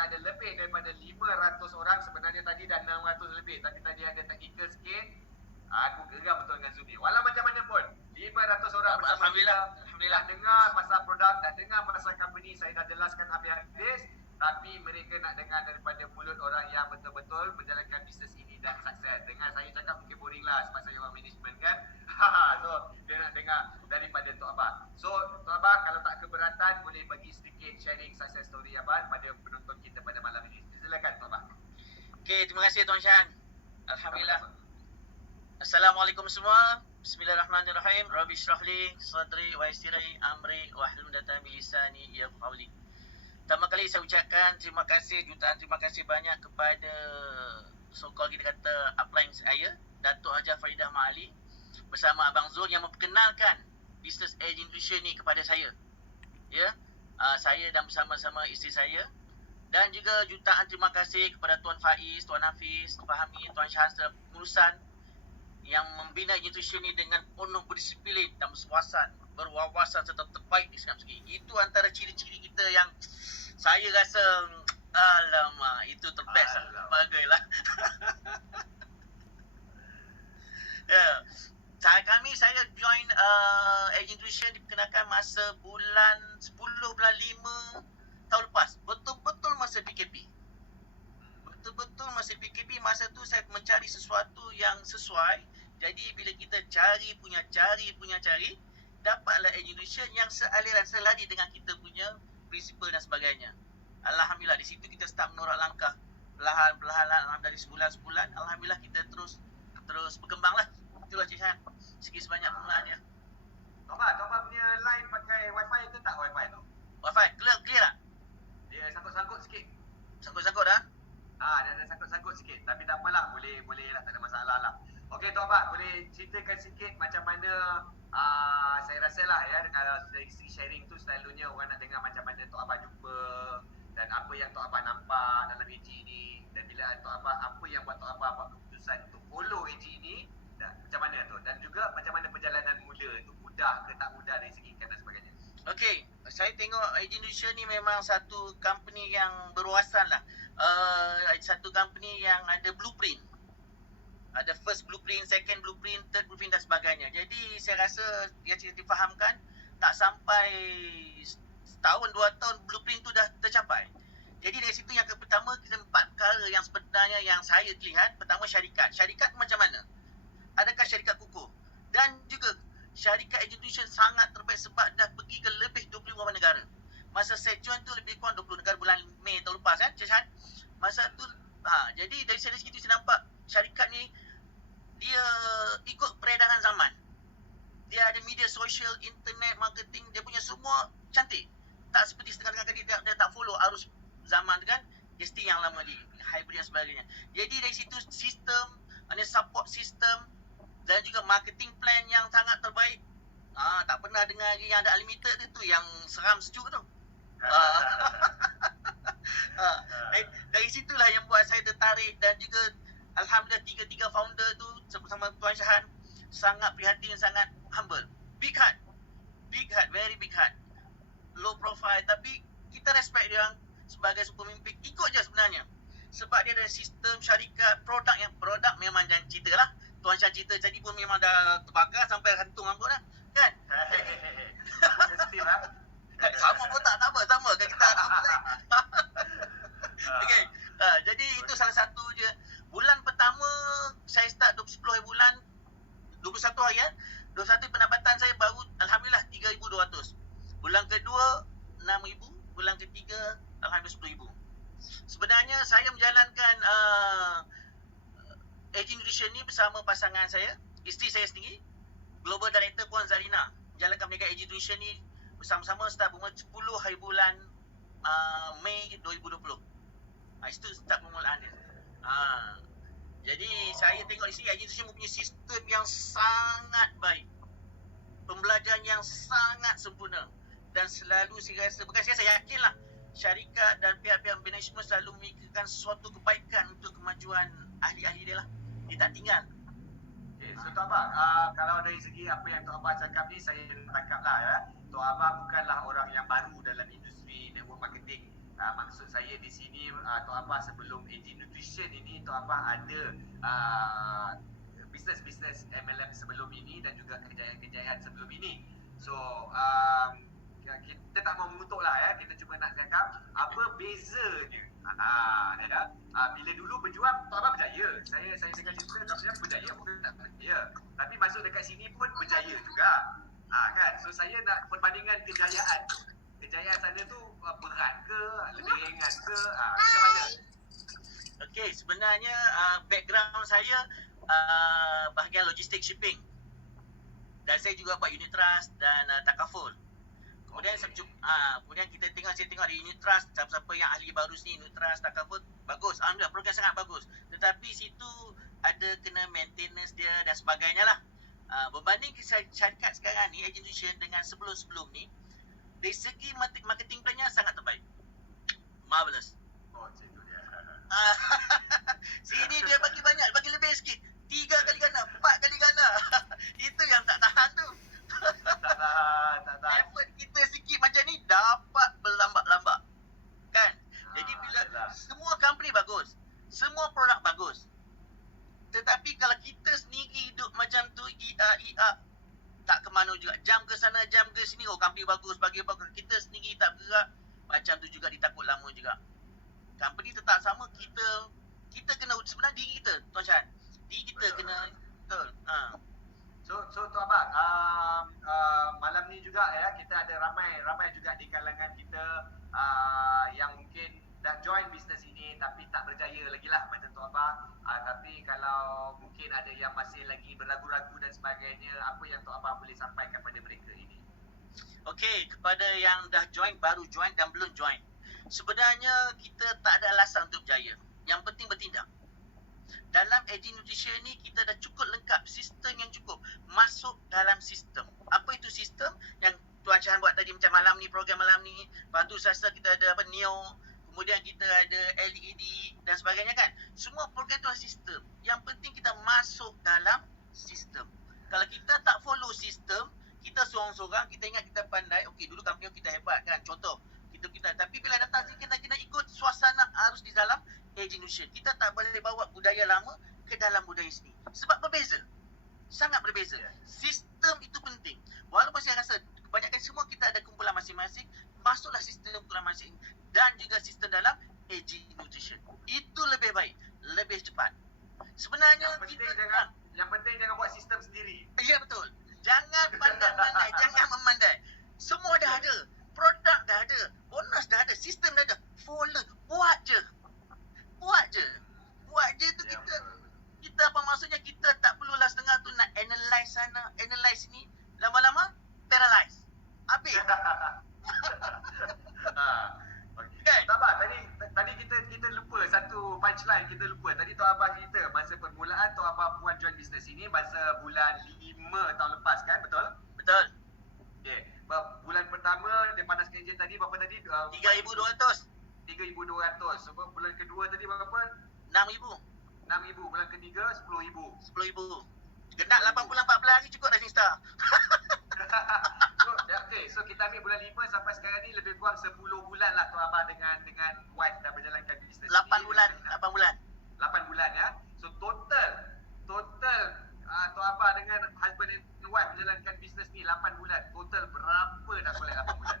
kita ada lebih daripada 500 orang. Sebenarnya tadi dah 600 lebih, tapi tadi ada technical sikit. Aku geram betul dengan Zoom ni. Walau macam mana pun, 500 orang bersama kita. Dah dengar pasal produk, dah dengar pasal company, saya dah jelaskan habis-habis. Tapi mereka nak dengar daripada mulut orang yang betul-betul menjalankan bisnes ini dan sukses. Dengan saya cakap mungkin boring lah sebab saya orang management kan. So, dia nak dengar daripada Tok Abah. So, Tok Abah kalau tak keberatan boleh bagi sedikit sharing success story Abah pada penonton kita pada malam ini. Silakan Tok Abah. Okey, terima kasih Tuan Syahan. Alhamdulillah. Assalamualaikum semua. Bismillahirrahmanirrahim. Rabbi syrahli sadri wa yassirli amri wahlul 'uqdatam min lisani yafqahu qawli. Pertama kali saya ucapkan terima kasih, jutaan terima kasih banyak kepada so-called kita kata upline saya, Datuk Haji Faridah Ma'ali bersama Abang Zul yang memperkenalkan bisnes agent nutrition ni kepada saya. Ya, saya dan bersama-sama isteri saya. Dan juga jutaan terima kasih kepada Tuan Faiz, Tuan Hafiz, Tuan Hamid, Tuan Syahan serta pengurusan yang membina nutrition ni dengan penuh berdisiplin dan berwawasan serta terbaik di segala segi. Itu antara ciri-ciri kita yang saya rasa alamak, itu terbest lah. Bagailah. Ya. Saya join agent nutrition diperkenalkan masa bulan 10 bulan 5 tahun lepas. Betul-betul masa PKP. Betul-betul masa PKP, masa tu saya mencari sesuatu yang sesuai. Jadi bila kita cari, dapatlah agent nutrition yang sealiran, selari dengan kita punya prinsipal dan sebagainya. Alhamdulillah di situ kita start menorak langkah perlahan-lahan dari sebulan, alhamdulillah kita terus berkembanglah. Itulah Cik Syahan, segi sebanyak permulaan dia. Tok Abah punya line pakai wifi ke tak wifi tu? Wifi clear tak? Dia sangkut-sangkut sikit. Sangkut-sangkut dah? Dia ada sangkut-sangkut sikit, tapi tak apalah, boleh lah, tak ada masalah lah. Okey Tok Abah, boleh ceritakan sikit macam mana saya rasa lah ya, dari segi sharing tu selalunya orang nak dengar macam mana Tok Abah jumpa dan apa yang Tok Abah nampak dalam AG ni, dan bila Tok Abah, apa yang buat Tok Abah buat keputusan untuk follow AG ni, dan macam mana tu, dan juga macam mana perjalanan mula tu, mudah ke tak mudah dari segi ikan dan sebagainya. Okey, saya tengok agent nutrition ni memang satu company yang berwawasan lah. Satu company yang ada blueprint. Ada first blueprint, second blueprint, third blueprint dan sebagainya. Jadi saya rasa dia difahamkan tak sampai setahun, 2 tahun blueprint tu dah tercapai. Jadi dari situ yang pertama, kita 4 perkara yang sebenarnya yang saya lihat. Pertama syarikat. Syarikat macam mana? Adakah syarikat kukuh? Dan juga syarikat agent nutrition sangat terbaik sebab dah pergi ke lebih 25 negara. Masa saya join tu lebih kurang 20 negara bulan Mei tahun lepas kan, Cik Syahan? Masa tu, jadi dari situ saya nampak syarikat ni dia ikut peredaran zaman. Dia ada media sosial, internet, marketing, dia punya semua cantik. Tak seperti setengah-setengah kali dia tak follow arus zaman kan, gesting yang lama di hybrid dan sebagainya. Jadi dari situ sistem, ada support system dan juga marketing plan yang sangat terbaik. Tak pernah dengar lagi yang ada unlimited tu yang seram sejuk tu. Dari situlah yang buat saya tertarik, dan juga alhamdulillah tiga founder tu bersama Tuan Syahan sangat prihatin, sangat humble. Big heart, very big heart. Low profile, tapi kita respect dia sebagai pemimpin. Ikut je sebenarnya. Sebab dia ada sistem syarikat, produk memang jangan cerita lah. Tuan Syahan cerita tadi pun memang dah terbakar sampai kantung rambut dah. Kan? Sensitif lah. Sama pun tak apa, sama kan kita. Okey. Jadi itu salah satu je. Bulan pertama saya start 10 hari bulan, 21 hari ya. 21 pendapatan saya baru alhamdulillah 3,200. Bulan kedua 6,000, bulan ketiga alhamdulillah 10,000. Sebenarnya saya menjalankan agent nutrition ni bersama pasangan saya, isteri saya sendiri, Global Director Puan Zarina. Menjalankan mereka agent nutrition ni bersama-sama start bermula 10 hari bulan Mei 2020. Itu start permulaan dia. Jadi saya tengok di sini agent nutrition mempunyai sistem yang sangat baik. Pembelajaran yang sangat sempurna. Dan selalu saya rasa, bukan saya yakinlah, syarikat dan pihak-pihak management selalu memikirkan suatu kebaikan untuk kemajuan ahli-ahli dia lah. Dia tak tinggal. Okay, so Tok Abah, kalau dari segi apa yang Tok Abah cakap ni, saya tangkap lah ya. Tok Abah bukanlah orang yang baru dalam industri network marketing. Maksud saya di sini Tok Abah sebelum AG Nutrition ini Tok Abah ada bisnes-bisnes MLM sebelum ini dan juga kejayaan-kejayaan sebelum ini. So kita tak mau mengutuk lah ya, kita cuma nak cakap apa bezanya. Bila dulu berjuang Tok Abah berjaya. Saya dengar cerita Tok Abah berjaya, bukan tak berjaya. Tapi masuk dekat sini pun berjaya juga. Kan? So saya nak perbandingan kejayaan. Kejayaan sana tu berat ke, lebih ringan ke, macam mana? Okey, sebenarnya background saya bahagian logistik shipping. Dan saya juga buat unit trust dan takaful. Kemudian kemudian saya tengok di unit trust, siapa-siapa yang ahli baru sini unit trust, takaful, bagus. Alhamdulillah program sangat bagus. Tetapi situ ada kena maintenance dia dan sebagainya lah. Berbanding syarikat sekarang ni, AG Nutrition dengan sebelum-sebelum ni, dari segi marketing plan-nya sangat terbaik. Marvelous. Oh, macam tu dia. Sini dia bagi banyak, bagi lebih sikit. 3 kali ganda, 4 kali ganda. Itu yang tak tahan tu. Tak tahan. Effort kita sikit macam ni dapat berlambak-lambak. Kan? Jadi bila semua company bagus, semua produk bagus. Tetapi kalau kita sendiri hidup macam tu, tak ke mana juga, jam ke sana, jam ke sini, company bagus, bagi bagus, kita sendiri tak bergerak, macam tu juga ditakut lama juga. Company tetap sama, kita kena, sebenarnya diri kita, Tuan Shan, diri kita betul. Kena betul. So Tok Abah, malam ni juga ya, kita ada ramai juga di kalangan kita yang mungkin dah join bisnes ini tapi tak berjaya lagi lah macam Tok Abah. Tapi kalau mungkin ada yang masih lagi beragu-ragu dan sebagainya, apa yang Tok Abah boleh sampaikan kepada mereka ini? Okey, kepada yang dah join, baru join dan belum join, sebenarnya kita tak ada alasan untuk berjaya. Yang penting bertindak. Dalam AG Nutrition ni kita dah cukup lengkap, sistem yang cukup. Masuk dalam sistem. Apa itu sistem? Yang Tuan Syahan buat tadi macam malam ni, program malam ni. Lepas tu sasa kita ada Neo. Kemudian kita ada LED dan sebagainya kan. Semua program tu adalah sistem. Yang penting kita masuk dalam sistem. Kalau kita tak follow sistem, kita seorang-seorang, kita ingat kita pandai. Okey, dulu company kita hebat kan. Contoh, kita. Tapi bila datang sini kita kena ikut suasana arus di dalam AG Nutrition. Kita tak boleh bawa budaya lama ke dalam budaya sini. Sebab berbeza. Sangat berbeza. Sistem itu penting. Walaupun saya rasa kebanyakan semua kita ada kumpulan masing-masing, masuklah sistem kumpulan masing dan juga sistem dalam AG Nutrition. Itu lebih baik, lebih cepat. Sebenarnya yang penting jangan buat sistem sendiri. Ya betul. Jangan pandai-pandai, jangan memandai. Semua dah ada. Produk dah ada. Bonus dah ada. Sistem dah ada. Follow. Buat je. Buat je tu kita apa maksudnya, kita tak perlulah setengah tu nak analyse sana, analyse sini. Lama-lama, paralyze. Habis. Okay. Tok Abah, tadi kita lupa satu punchline, kita lupa. Tadi Tok Abah cerita masa permulaan Tok Abah buat join bisnes ini masa bulan 5 tahun lepas kan, betul? Betul. Okay. Bulan pertama dia panas kerja tadi berapa tadi? 3,200. 3,200. So bulan kedua tadi berapa? 6,000. 6,000. Bulan ketiga 10,000. 10,000. Genap 80-14 hari cukup dah Singstar. So kita ambil bulan 5 sampai sekarang ni lebih kurang 10 bulan lah Tok Abah dengan wife dah berjalankan bisnes 8 bulan. 8 bulan ya. So total Tok Abah dengan husband and wife berjalankan bisnes ni 8 bulan. Total berapa dah collect 8 bulan?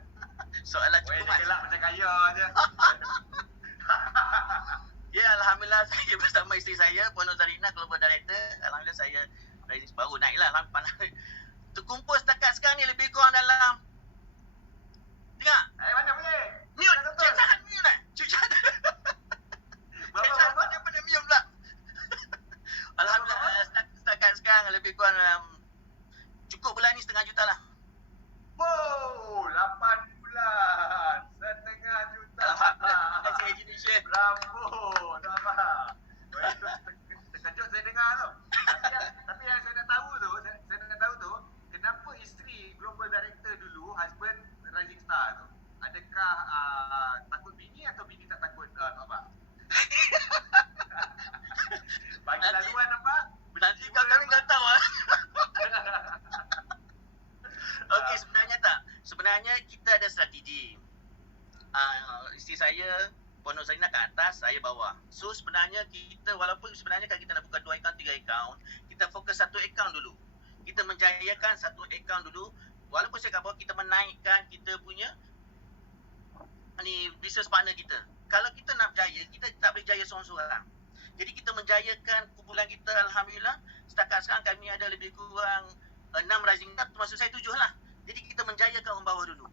Soalan cukup mas. Gelak macam kaya je. Ya, Alhamdulillah saya bersama isteri saya, Puan Zarina, Global Director. Alhamdulillah saya dari baru naik lah. Terkumpul setakat sekarang ni lebih kurang dalam, tengok. Mana boleh? Mute. Cik tahan mute lah. Cik tahan daripada mute pula. Alhamdulillah setakat sekarang lebih kurang cukup bulan ni 500,000 lah. Wow, 8 bulan. 500,000. Alhamdulillah. Terima kasih AG Nutrition. Bravo, Tok Abah. Itu terkejut saya dengar tu. Tapi yang saya nak tahu tu, kenapa isteri Global Director dulu, husband Rising Star tu? Adakah takut bini atau bini tak takut Tok Abah? Bagi laluan nampak? Nanti kami tak tahu lah. Okey, sebenarnya tak. Sebenarnya kita ada strategi. Isteri saya Pondok Sarina kat atas, saya bawah. So sebenarnya kita, walaupun sebenarnya kan kita nak buka 2 akaun, 3 akaun, kita fokus satu akaun dulu. Kita menjayakan satu akaun dulu. Walaupun saya kat bawah, kita menaikkan kita punya business partner kita. Kalau kita nak berjaya, kita tak boleh jaya seorang-seorang. Jadi kita menjayakan kumpulan kita, Alhamdulillah. Setakat sekarang kami ada lebih kurang 6 rising star, termasuk saya 7 lah. Jadi kita menjayakan orang bawah dulu.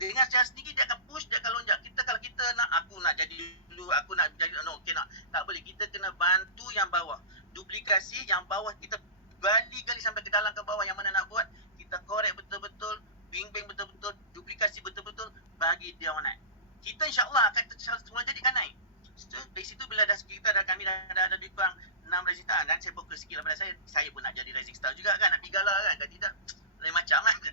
Dengan secara sendiri dia akan push, dia akan lonjak. Kalau kita nak, aku nak jadi dulu, aku nak jadi, no, okay, nak. Tak boleh. Kita kena bantu yang bawah. Duplikasi yang bawah kita gali sampai ke dalam ke bawah yang mana nak buat. Kita korek betul-betul, bing-bing betul-betul, duplikasi betul-betul, bagi dia orang naik. Kita insyaAllah akan semula jadikan naik. So, dari situ bila dah kita dah, kami dah lebih kurang 6 rising star, dan saya fokus sikit daripada saya pun nak jadi rising star juga kan, nak pergi galah kan, kan tidak lain macam kan.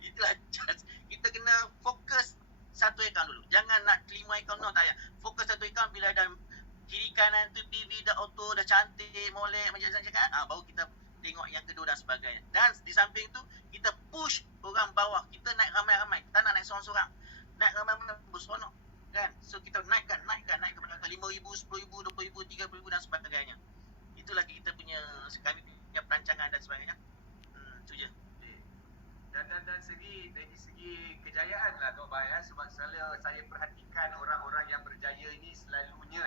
Itulah just. Kita kena fokus satu akaun dulu. Jangan nak 5 akaun, no, tak payah. Fokus satu akaun. Bila dah kiri kanan tu TV dah auto, dah cantik, molek macam saya cakap, baru kita tengok yang kedua dan sebagainya. Dan di samping tu kita push orang bawah. Kita naik ramai-ramai. Tak nak naik seorang-seorang. Naik ramai-ramai berseronok kan. So kita naik ke belakang 5,000, 10,000, 20,000, 30,000 dan sebagainya. Itulah kita punya, kami punya perancangan dan sebagainya. Itu je. Dan dari segi kejayaan lah Tok Bai, sebab selalu saya perhatikan orang-orang yang berjaya ini selalunya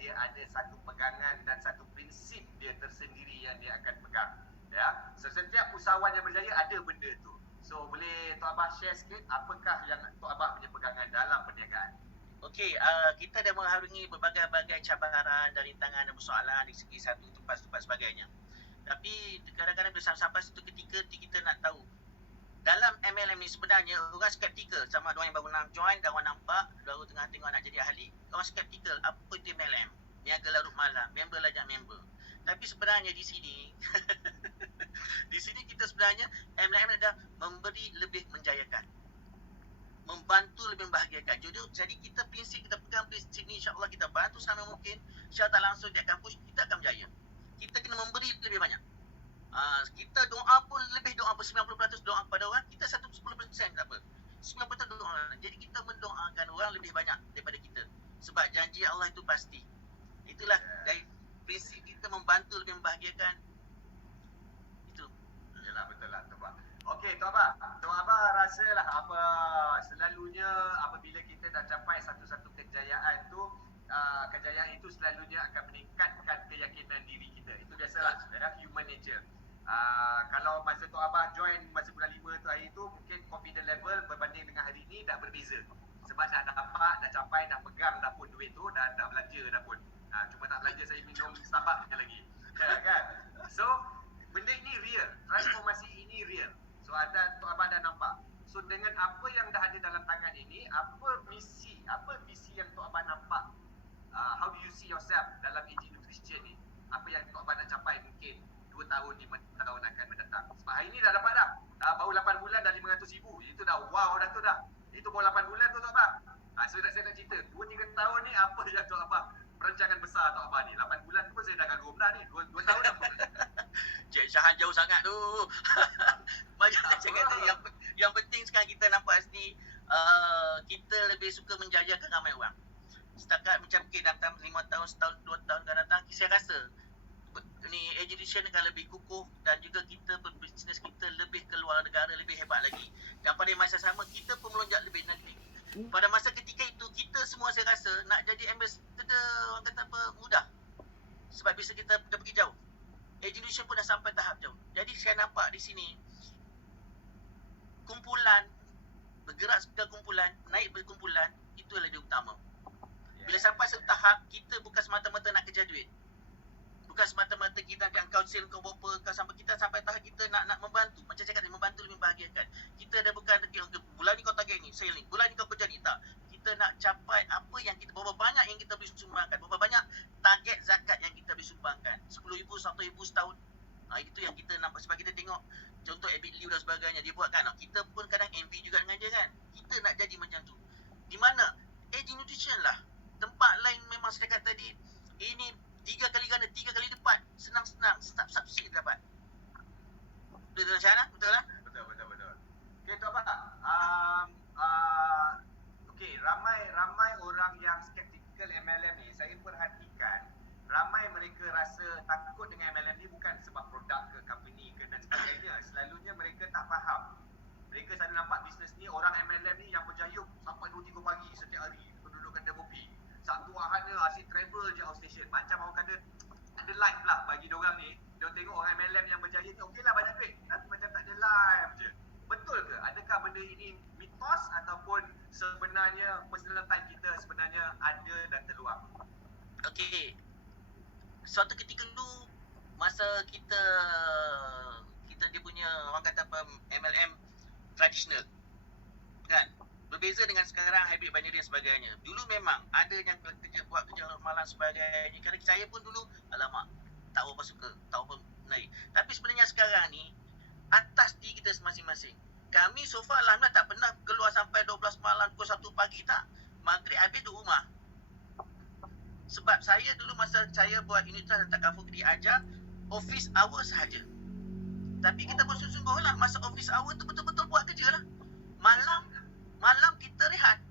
dia ada satu pegangan dan satu prinsip dia tersendiri yang dia akan pegang. So setiap usahawan yang berjaya ada benda tu. So boleh Tok Abah share sikit apakah yang Tok Abah punya pegangan dalam perniagaan? Okey, kita dah mengharungi berbagai-bagai cabaran dan rintangan dan persoalan di segi satu tempat sebagainya. Tapi kadang-kadang bila sampai satu ketika kita nak tahu dalam MLM ni sebenarnya orang skeptikal sama ada orang yang baru nak join dan orang nampak baru tengah tengok nak jadi ahli. Orang skeptikal apa itu MLM, niaga larut malam, member lajak member. Tapi sebenarnya di sini di sini kita sebenarnya MLM adalah memberi lebih menjayakan, membantu lebih membahagiakan. Jadi kita pegang prinsip ni, insya-Allah kita bantu selama mungkin. Secara tak langsung dia akan push, kita akan berjaya. Kita kena memberi lebih banyak. Kita doa pun lebih doa pun 90% doa kepada orang, kita 10% tak apa. 90% doa orang. Jadi kita mendoakan orang lebih banyak daripada kita. Sebab janji Allah itu pasti. Itulah dari prinsip kita membantu lebih membahagiakan. Itu. Yalah, betul lah Tok Abah. Okey Tok Abah rasalah apa selalunya apabila kita dah capai satu-satu kejayaan tu, kejayaan itu selalunya akan meningkatkan keyakinan diri kita. Itu biasalah, human nature. Kalau masa Tok Abah join masa bulan 5 tu hari tu, mungkin confident level berbanding dengan hari ni dah berbeza. Sebab dah dapat, dah capai, dah pegang dah pun duit tu, dah belanja dah pun. Cuma tak belanja saya minum Starbucks je lagi. Kan? So, benda ini real. Transformasi ini real. So, Tok Abah dah nampak. So, dengan apa yang dah ada dalam tangan ini, apa visi yang Tok Abah nampak? How do you see yourself dalam AG Nutrition ni? Apa yang Tok Abah nak capai mungkin 2 tahun, 5 tahun akan mendatang? Sebab hari ni dah dapat dah. Baru 8 bulan dah 500,000. Itu dah wow dah tu dah. Itu baru 8 bulan tu Tok Abah. So saya nak cerita 2-3 tahun ni apa yang Tok Abah, perancangan besar Tok Abah ni. 8 bulan tu pun saya dah kagum dah ni. 2 tahun dah pun. Cik Syahan jauh sangat tu. Macam saya cakap tadi, yang penting sekarang kita nampak sini, kita lebih suka menjajakan ramai orang. Setakat macam mungkin dalam 5 tahun, setahun, 2 tahun akan datang, saya rasa ni education akan lebih kukuh dan juga kita berbisnes kita lebih keluar negara, lebih hebat lagi. Dan pada masa sama kita pun melonjak lebih nanti. Pada masa ketika itu kita semua saya rasa nak jadi ambassador, orang kata apa, mudah. Sebab bisa kita dah pergi jauh. Education pun dah sampai tahap jauh. Jadi saya nampak di sini kumpulan, bergerak sebagai kumpulan, naik berkumpulan, itu yang lebih utama. Bila sampai satu tahap, kita bukan semata-mata nak kejar duit. Bukan semata-mata kita nak counsel kau berapa, kita sampai tahap kita nak membantu. Macam saya kata, membantu lebih membahagiakan. Kita dah bukan, okay, bulan ni kau target ni, sale ni, bulan ni kau kerja ni, tak. Kita nak capai apa yang kita, berapa banyak yang kita boleh sumbangkan, berapa banyak target zakat yang kita boleh sumbangkan. 10,000, 100,000 setahun. Itu yang kita nampak. Sebab kita tengok contoh Abid Liu dan sebagainya, dia buat kan. Kita pun kadang envy juga dengan dia kan. Kita nak jadi macam tu. Di mana? AG Nutrition lah. Tempat lain memang saya kata tadi, ini 3 kali ganda, 3 kali lipat. Senang-senang, subsidi dapat. Betul tak Syahana? Betul lah? Betul. Okay Tok Abah, faham. Mereka selalu nampak bisnes ni, orang MLM ni yang berjaya sampai 2-3 pagi setiap hari duduk kedai kopi. Sabtu Ahad ni asyik travel je outstation. Macam orang kata ada live lah bagi diorang ni. Diorang tengok orang MLM yang berjaya ni okey lah banyak duit, tapi macam tak ada live je. Betul ke? Adakah benda ini mitos ataupun sebenarnya personal time kita sebenarnya ada dan terluang? Okey. Suatu ketika dulu masa kita dia punya orang kata apa MLM tradisional kan, berbeza dengan sekarang hybrid binary dan sebagainya. Dulu memang ada yang buat kerja malam sebagainya. Kerana saya pun dulu alamak tak apa suka, tak apa naik. Tapi sebenarnya sekarang ni atas diri kita masing-masing. Kami so far alhamdulillah tak pernah keluar sampai 12 malam, pukul 1 pagi tak. Maghrib habis duduk rumah. Sebab saya dulu masa saya buat unit trust dan tak cover diajar office hour sahaja. Tapi kita bersungguh-sungguh lah masa office hour tu betul-betul buat kerja lah. Malam kita rehat.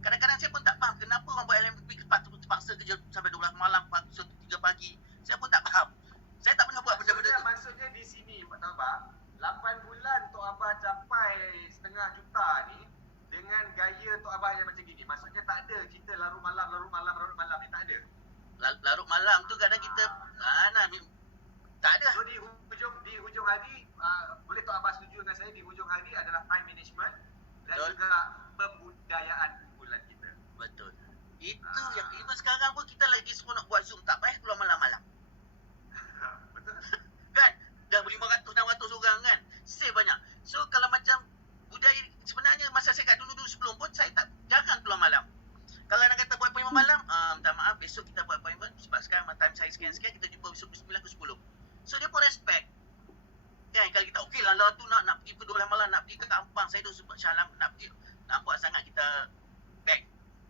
Kadang-kadang saya pun tak faham kenapa orang buat LMP terpaksa kerja sampai 12 malam, 3 pagi. Saya pun tak faham. Saya tak pernah buat benda-benda tu. Maksudnya di sini Pak Abah, 8 bulan Tok Abah capai setengah juta ni dengan gaya Tok Abah yang macam gini. Maksudnya tak ada cerita larut malam ni, tak ada. Larut malam tu kadang kita tak ada. So di hujung hari, boleh Tok Abah setuju dengan saya, di hujung hari adalah time management dan Betul. juga pembudayaan kumpulan kita. Betul. Itu yang even sekarang pun kita lagi semua nak buat Zoom, tak payah keluar malam-malam. Betul. Kan? Dah 500-600 orang kan? Save banyak. So kalau macam budaya sebenarnya masa saya kat dulu sebelum pun saya jarang keluar malam. Kalau nak kata buat appointment malam, minta maaf besok kita buat appointment sebab sekarang time saya sekian-sekian, kita jumpa besok pukul 9 ke 10. So dia pun respect. Kan kalau kita okey lah tu nak pergi ke 12 malam, nak pergi ke Kampang, saya tu sebab Syalam nak pergi. Nampak sangat kita back.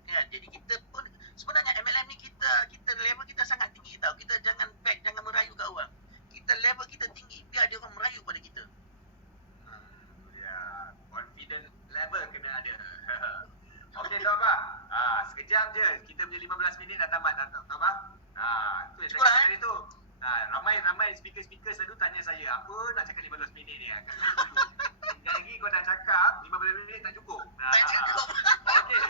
Kan? Jadi kita pun sebenarnya MLM ni kita level kita sangat tinggi tau. Kita jangan back, jangan merayu kat orang. Kita level kita tinggi biar dia orang merayu pada kita. Ya, confident level kena ada. Okey Tok Abah. Sekejap je. Kita punya 15 minit dah tamat Tok Abah. Tu yang saya kata tadi tu. Ramai speaker selalu tanya saya, apa nak cakap 15 minit ni? Tinggal lagi kau dah cakap 15 minit tak cukup. Tak cukup. Okey.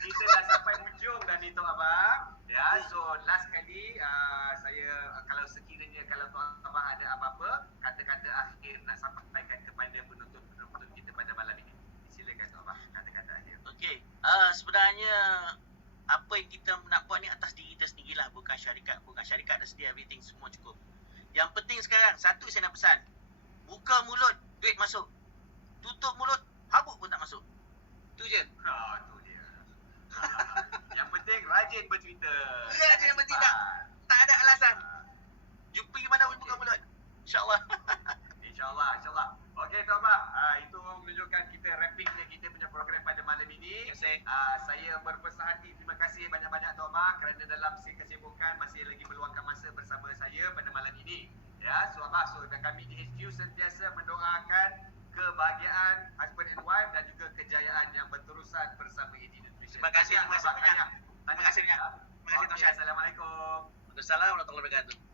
Kita dah sampai hujung dah ni Tok Abah. Ya, so last kali saya kalau sekiranya kalau Tok Abah ada apa-apa kata-kata akhir nak sampaikan kepada penonton kita pada malam ini. Silakan Tok Abah, kata-kata akhir. Okey. Sebenarnya apa yang kita nak buat ni atas diri kita sendirilah, bukan syarikat dah sedia everything, semua cukup. Yang penting sekarang satu saya nak pesan, buka mulut duit masuk, tutup mulut habuk pun tak masuk. Tu je. Tu dia. Yang penting rajin bercerita. Ya, je yang penting tak ada alasan. Jumpa di mana pun buka mulut. InsyaAllah. InsyaAllah. Okey Tok Abah, itu menunjukkan kita wrappingnya kita punya program pada malam ini. Saya berbesar hati terima kasih banyak-banyak Tok Abah kerana dalam kesibukan masih lagi meluangkan masa bersama saya pada malam ini. Ya, so Abah, dan kami di HQ sentiasa mendoakan kebahagiaan husband and wife dan juga kejayaan yang berterusan bersama AD Nutrition. Terima kasih banyak. Terima kasih banyak. Terima kasih banyak. Terima kasih Tuan Syah. Assalamualaikum. Waalaikumsalam warahmatullahi wabarakatuh.